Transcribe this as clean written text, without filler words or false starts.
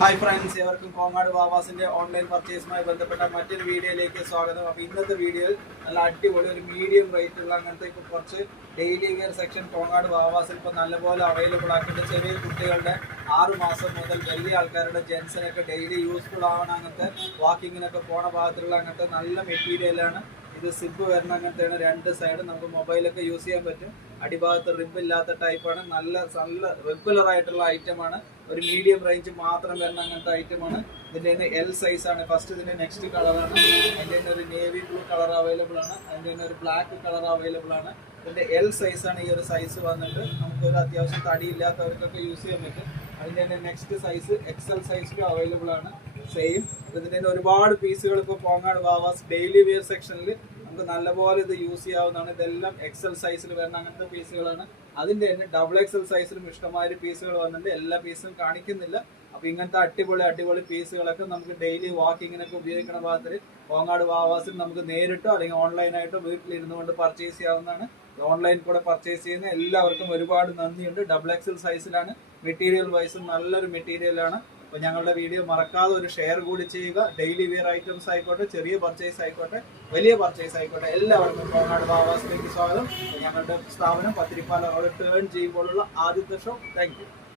Hi friends, എവർക്കും Kongad വാവാസിന്റെ online പർച്ചേസുമായി ബന്ധപ്പെട്ട മറ്റൊരു വീഡിയോയിലേക്ക് സ്വാഗതം. അപ്പോൾ ഇന്നത്തെ വീഡിയോയിൽ നല്ല അടിപൊളി ഒരു മീഡിയം റേറ്റുള്ള അങ്ങനത്തെ ഇപ്പോൾ കുറച്ച് ഡെയിലി വെയർ സെക്ഷൻ കോങ്ങാട് വാവാസിൽ ഇപ്പോൾ നല്ലപോലെ അവൈലബിൾ ആക്കിയിട്ട് ചെറിയ കുട്ടികളുടെ 6 മാസം മുതൽ വലിയ ആൾക്കാരുടെ ജെൻസിനൊക്കെ ഡെയിലി യൂസ്ഫുൾ ആവണ അങ്ങനത്തെ വാക്കിങ്ങിനൊക്കെ പോണ ഭാഗത്തുള്ള അങ്ങനത്തെ നല്ല മെറ്റീരിയലാണ്. ഇത് സിബ് വരുന്ന അങ്ങനത്തെയാണ്. 2 സൈഡ് നമുക്ക് മൊബൈലൊക്കെ യൂസ് ചെയ്യാൻ പറ്റും. അടിഭാഗത്ത് റിബ് ഇല്ലാത്ത ടൈപ്പാണ്. നല്ല റെഗുലർ ആയിട്ടുള്ള ഐറ്റമാണ്. ഒരു മീഡിയം റേഞ്ച് മാത്രം വരുന്ന അങ്ങനത്തെ ഐറ്റമാണ്. ഇതിൻ്റെ തന്നെ എൽ സൈസാണ്. ഫസ്റ്റ് ഇതിൻ്റെ നെക്സ്റ്റ് കളറാണ്. അതിൻ്റെ തന്നെ ഒരു നേവി ബ്ലൂ കളർ അവൈലബിൾ ആണ്. അതിൻ്റെ തന്നെ ഒരു ബ്ലാക്ക് കളർ അവൈലബിൾ ആണ്. ഇതിൻ്റെ എൽ സൈസാണ്. ഈ ഒരു സൈസ് വന്നിട്ട് നമുക്കൊരു അത്യാവശ്യം തടിയില്ലാത്തവർക്കൊക്കെ യൂസ് ചെയ്യാൻ പറ്റും. അതിൻ്റെ തന്നെ നെക്സ്റ്റ് സൈസ് എക്സൽ സൈസിലും അവൈലബിൾ ആണ്. സെയിം ഇതിൻ്റെ തന്നെ ഒരുപാട് പീസുകൾ ഇപ്പോൾ കോങ്ങാട് വാവാസ് ഡെയിലി വെയർ സെക്ഷനിൽ നമുക്ക് നല്ലപോലെ ഇത് യൂസ് ചെയ്യാവുന്നതാണ്. ഇതെല്ലാം എക്സൽ സൈസിൽ വരുന്ന അങ്ങനത്തെ പീസുകളാണ്. അതിൻ്റെ തന്നെ ഡബിൾ എക്സൽ സൈസിലും ഇഷ്ടമായ പീസുകൾ വന്നിട്ടുണ്ട്. എല്ലാ പീസും കാണിക്കുന്നില്ല. അപ്പോൾ ഇങ്ങനത്തെ അടിപൊളി പീസുകളൊക്കെ നമുക്ക് ഡെയിലി വാക്കിങ്ങിനൊക്കെ ഉപയോഗിക്കുന്ന ഭാഗത്തിൽ കോങ്ങാട് വാവാസിൽ നമുക്ക് നേരിട്ടോ അല്ലെങ്കിൽ ഓൺലൈനായിട്ടോ വീട്ടിലിരുന്നു കൊണ്ട് പർച്ചേസ് ചെയ്യാവുന്നതാണ്. ഓൺലൈൻ കൂടെ പർച്ചേസ് ചെയ്യുന്ന എല്ലാവർക്കും ഒരുപാട് നന്ദിയുണ്ട്. ഡബിൾ എക്സൽ സൈസിലാണ്. മെറ്റീരിയൽ വൈസും നല്ലൊരു മെറ്റീരിയലാണ്. അപ്പോൾ ഞങ്ങളുടെ വീഡിയോ മറക്കാതെ ഒരു ഷെയർ കൂടി ചെയ്യുക. ഡെയിലി വെയർ ഐറ്റംസ് ആയിക്കോട്ടെ, ചെറിയ പർച്ചേസ് ആയിക്കോട്ടെ, വലിയ പർച്ചേസ് ആയിക്കോട്ടെ, എല്ലാവർക്കും കോങ്ങാട് വാവാസിലേക്ക് സ്വാഗതം. ഞങ്ങളുടെ സ്ഥാപനം പത്തിരിപ്പാല റോഡ് ടേൺ ചെയ്യുമ്പോഴുള്ള ആദ്യത്തെ ഷോ. Thank you.